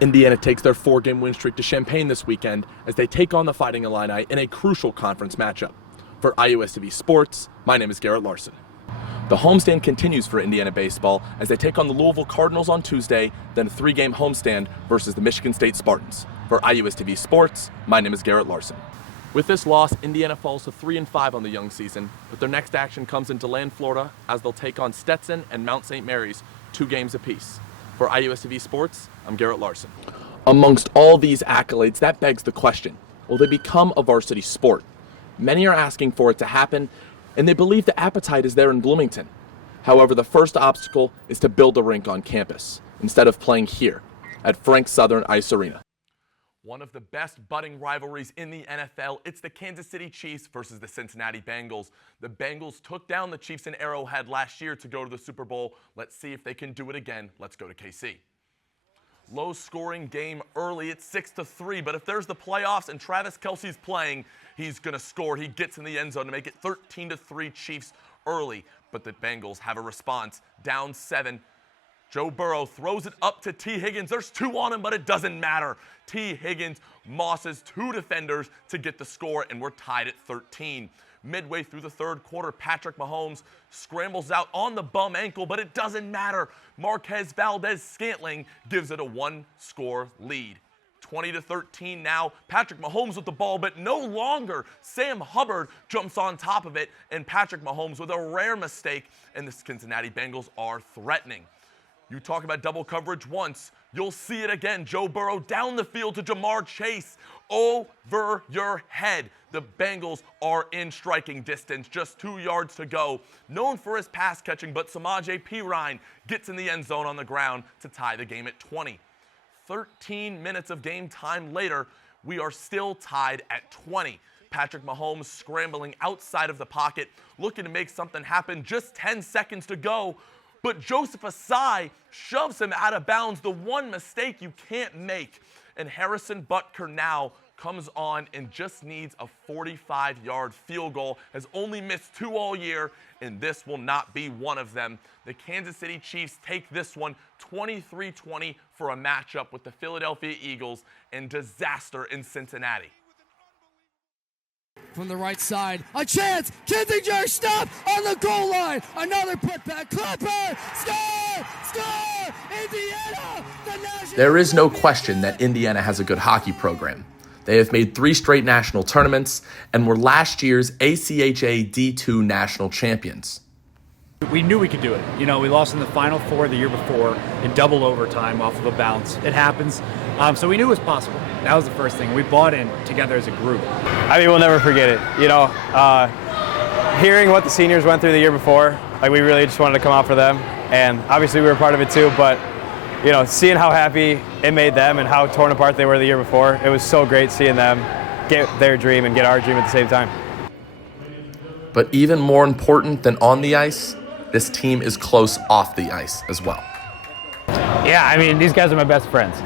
Indiana takes their 4-game win streak to Champaign this weekend as they take on the Fighting Illini in a crucial conference matchup. For IUSTV Sports, my name is Garrett Larson. The homestand continues for Indiana baseball as they take on the Louisville Cardinals on Tuesday, then a 3-game homestand versus the Michigan State Spartans. For IUSTV Sports, my name is Garrett Larson. With this loss, Indiana falls to 3-5 on the young season, but their next action comes in DeLand, Florida, as they'll take on Stetson and Mount St. Mary's, 2 games apiece. For IUSTV Sports, I'm Garrett Larson. Amongst all these accolades, that begs the question, will they become a varsity sport? Many are asking for it to happen, and they believe the appetite is there in Bloomington. However, the first obstacle is to build a rink on campus, instead of playing here, at Frank Southern Ice Arena. One of the best budding rivalries in the NFL, it's the Kansas City Chiefs versus the Cincinnati Bengals. The Bengals took down the Chiefs in Arrowhead last year to go to the Super Bowl. Let's see if they can do it again. Let's go to KC. Low-scoring game early. It's 6-3, but if there's the playoffs and Travis Kelce's playing, he's going to score. He gets in the end zone to make it 13-3 Chiefs early, but the Bengals have a response. Down 7. Joe Burrow throws it up to T. Higgins. There's 2 on him, but it doesn't matter. T. Higgins mosses 2 defenders to get the score, and we're tied at 13. Midway through the third quarter, Patrick Mahomes scrambles out on the bum ankle, but it doesn't matter. Marquez Valdez-Scantling gives it a 1-score lead. 20-13 now. Patrick Mahomes with the ball, but no longer. Sam Hubbard jumps on top of it, and Patrick Mahomes with a rare mistake, and the Cincinnati Bengals are threatening. You talk about double coverage once, you'll see it again. Joe Burrow down the field to Jamar Chase. Over your head. The Bengals are in striking distance, just 2 yards to go. Known for his pass catching, but Samaje Perine gets in the end zone on the ground to tie the game at 20. 13 minutes of game time later, we are still tied at 20. Patrick Mahomes scrambling outside of the pocket, looking to make something happen, just 10 seconds to go. But Joseph Asai shoves him out of bounds, the one mistake you can't make. And Harrison Butker now comes on and just needs a 45-yard field goal, has only missed 2 all year, and this will not be one of them. The Kansas City Chiefs take this one 23-20 for a matchup with the Philadelphia Eagles, and disaster in Cincinnati. From the right side, a chance, Kissinger, stop on the goal line, another putback, Clipper, score, Indiana, the national. There is no question that Indiana has a good hockey program. They have made 3 straight national tournaments and were last year's ACHA D2 national champions. We knew we could do it. You know, we lost in the Final Four the year before in double overtime off of a bounce. It happens. So we knew it was possible. That was the first thing. We bought in together as a group. I mean, we'll never forget it. You know, hearing what the seniors went through the year before, like we really just wanted to come out for them. And obviously we were part of it too, but you know, seeing how happy it made them and how torn apart they were the year before, it was so great seeing them get their dream and get our dream at the same time. But even more important than on the ice, this team is close off the ice as well. Yeah, I mean, these guys are my best friends,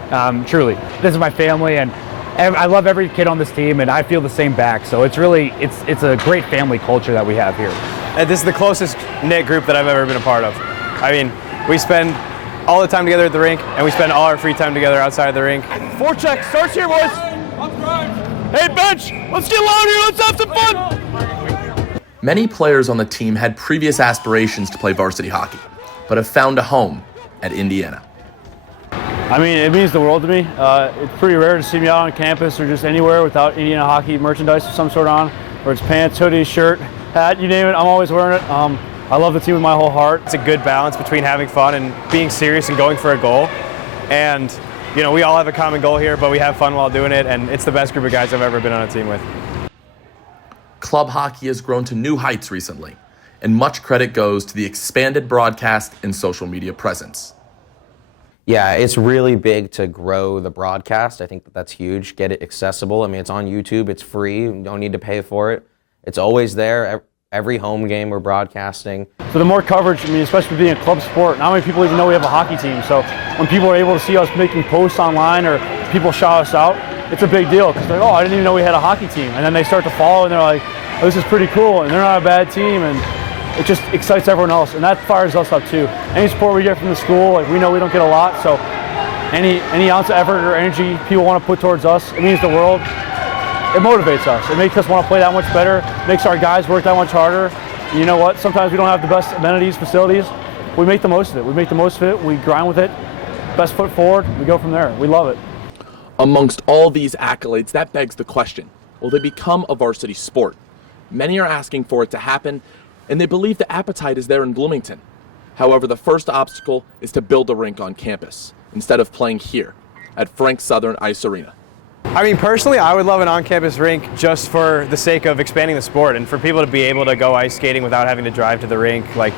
truly. This is my family, and I love every kid on this team, and I feel the same back. So it's really, it's a great family culture that we have here. And this is the closest knit group that I've ever been a part of. I mean, we spend all the time together at the rink, and we spend all our free time together outside of the rink. Forecheck starts here, boys. Hey, bench, let's get loud here. Let's have some fun. Many players on the team had previous aspirations to play varsity hockey, but have found a home at Indiana. I mean, it means the world to me. It's pretty rare to see me out on campus or just anywhere without Indiana hockey merchandise of some sort on, whether it's pants, hoodie, shirt, hat, you name it, I'm always wearing it. I love the team with my whole heart. It's a good balance between having fun and being serious and going for a goal. And, you know, we all have a common goal here, but we have fun while doing it, and it's the best group of guys I've ever been on a team with. Club hockey has grown to new heights recently, and much credit goes to the expanded broadcast and social media presence. Yeah, it's really big to grow the broadcast. I think that's huge. Get it accessible. I mean, it's on YouTube. It's free. You don't need to pay for it. It's always there. Every home game we're broadcasting. So the more coverage, I mean, especially being a club sport, not many people even know we have a hockey team. So when people are able to see us making posts online or people shout us out, it's a big deal because they're like, oh, I didn't even know we had a hockey team. And then they start to follow and they're like, oh, this is pretty cool. And they're not a bad team. And it just excites everyone else. And that fires us up too. Any support we get from the school, like we know we don't get a lot. So any ounce of effort or energy people want to put towards us, it means the world. It motivates us. It makes us want to play that much better, makes our guys work that much harder. You know what? Sometimes we don't have the best amenities, facilities. We make the most of it. We make the most of it. We grind with it. Best foot forward. We go from there. We love it. Amongst all these accolades, that begs the question, will they become a varsity sport? Many are asking for it to happen, and they believe the appetite is there in Bloomington. However, the first obstacle is to build a rink on campus, instead of playing here, at Frank Southern Ice Arena. I mean, personally, I would love an on-campus rink just for the sake of expanding the sport and for people to be able to go ice skating without having to drive to the rink like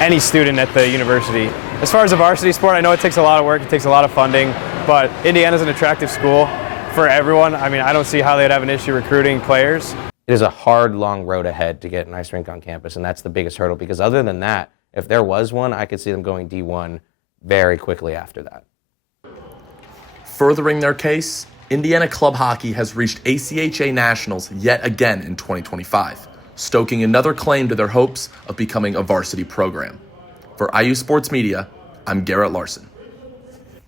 any student at the university. As far as a varsity sport, I know it takes a lot of work, it takes a lot of funding, but Indiana's an attractive school for everyone. I mean, I don't see how they'd have an issue recruiting players. It is a hard, long road ahead to get an ice rink on campus, and that's the biggest hurdle, because other than that, if there was one, I could see them going D1 very quickly after that. Furthering their case, Indiana Club Hockey has reached ACHA Nationals yet again in 2025, stoking another claim to their hopes of becoming a varsity program. For IU Sports Media, I'm Garrett Larson.